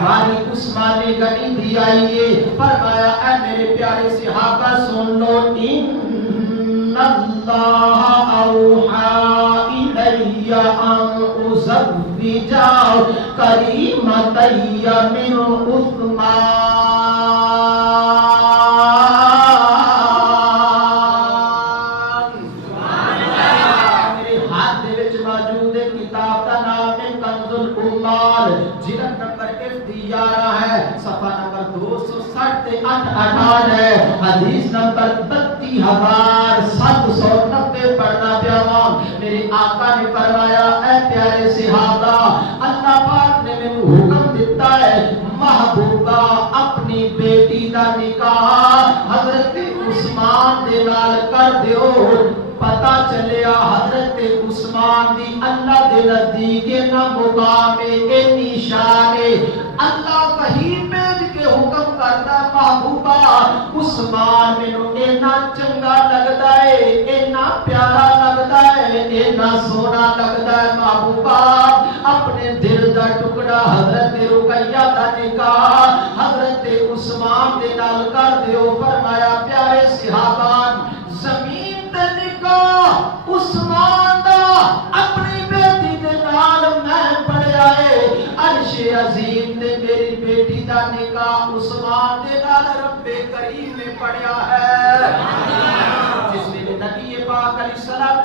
ہماری عثمان غنی بھی آئیے. فرمایا اے میرے پیارے صحابہ سن لو، ان اللہ اوحا الی ان ازوج کریمتی من عثمان. میرے ہاتھ دے وچ موجود ہے کتاب دا نام ہے کنز الامال، جلد نمبر اختیارہ ہے، صفحہ نمبر 260 تے 8 ہے، حدیث نمبر 32790 پڑھنا پیاواں. میرے آقا نے فرمایا اے پیارے صحابہ، اللہ پاک نے مینوں حکم دیتا ہے محبوبہ اپنی بیٹی دا نکاح حضرت عثمان دے نال کر دیو. پتا چلیا حضرت عثمان دی اللہ دے نزدیک نہ مقام اتنی شان ہے. اللہ وحی بھیج کے حکم کرتا محبوبہ عثمان مینوں اینا چنگا لگدا ہے، اینا پیارا لگدا ہے، اینا سونا لگدا ہے. محبوبہ اپنے دل دا ٹکڑا حضرت رقیہ دا نکاح حضرت عثمان دے نال کر دیو. فرمایا پیارے صحابان، زمین تے نکاح عثمان دا اپنی بیٹی دے نال میں پڑھیا ہے، عرش عظیم تے میری بیٹی دا نکاح عثمان دے نال رب کریم نے پڑھیا ہے. جس نے نبی پاک علیہ الصلوۃ